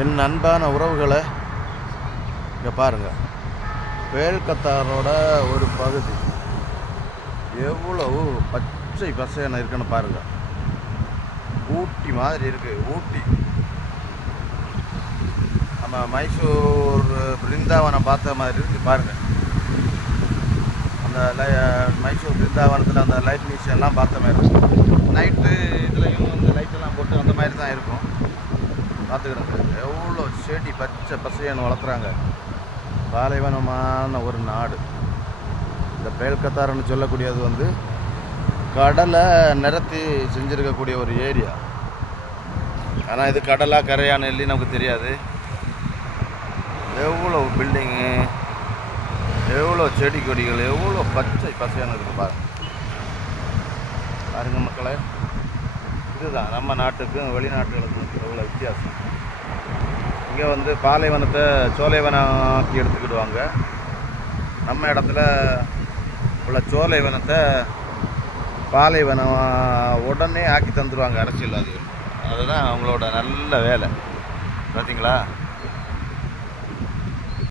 என் அன்பான உறவுகளை இங்கே பாருங்கள் வேல்கத்தாரோட ஒரு பகுதி. எவ்வளவு பச்சை பசையான இருக்குன்னு பாருங்கள் ஊட்டி மாதிரி இருக்குது ஊட்டி. நம்ம மைசூர் பிருந்தாவனம் பார்த்த மாதிரி இருக்குது பாருங்கள் அந்த லை மைசூர் பிருந்தாவனத்தில் அந்த லைட் மியூசியம்லாம் பார்த்த மாதிரி இருக்குது நைட்டு பார்த்துக்கிறேங்க எவ்வளோ செடி பச்சை பசையன்னு வளர்க்குறாங்க. பாலைவனமான ஒரு நாடு. இந்த பேல்கத்தார்னு சொல்லக்கூடியது வந்து கடலை நிரத்தி செஞ்சுருக்கக்கூடிய ஒரு ஏரியா. ஆனால் இது கடலாக கரையான எல்லி நமக்கு தெரியாது. எவ்வளோ பில்டிங்கு எவ்வளோ செடி கொடிகள் எவ்வளோ பச்சை பசையான இருக்குது பாருங்கள் பாருங்கள் மக்களே. இதுதான் நம்ம நாட்டுக்கும் வெளிநாட்டுகளுக்கும் எவ்வளோ வித்தியாசம். இங்கே வந்து பாலைவனத்தை சோலைவனமாக்கி எடுத்துக்கிடுவாங்க. நம்ம இடத்துல உள்ள சோலைவனத்தை பாலைவனம் உடனே ஆக்கி தந்துடுவாங்க அரசியல்வாதிகள். அதுதான் அவங்களோட நல்ல வேலை. பார்த்தீங்களா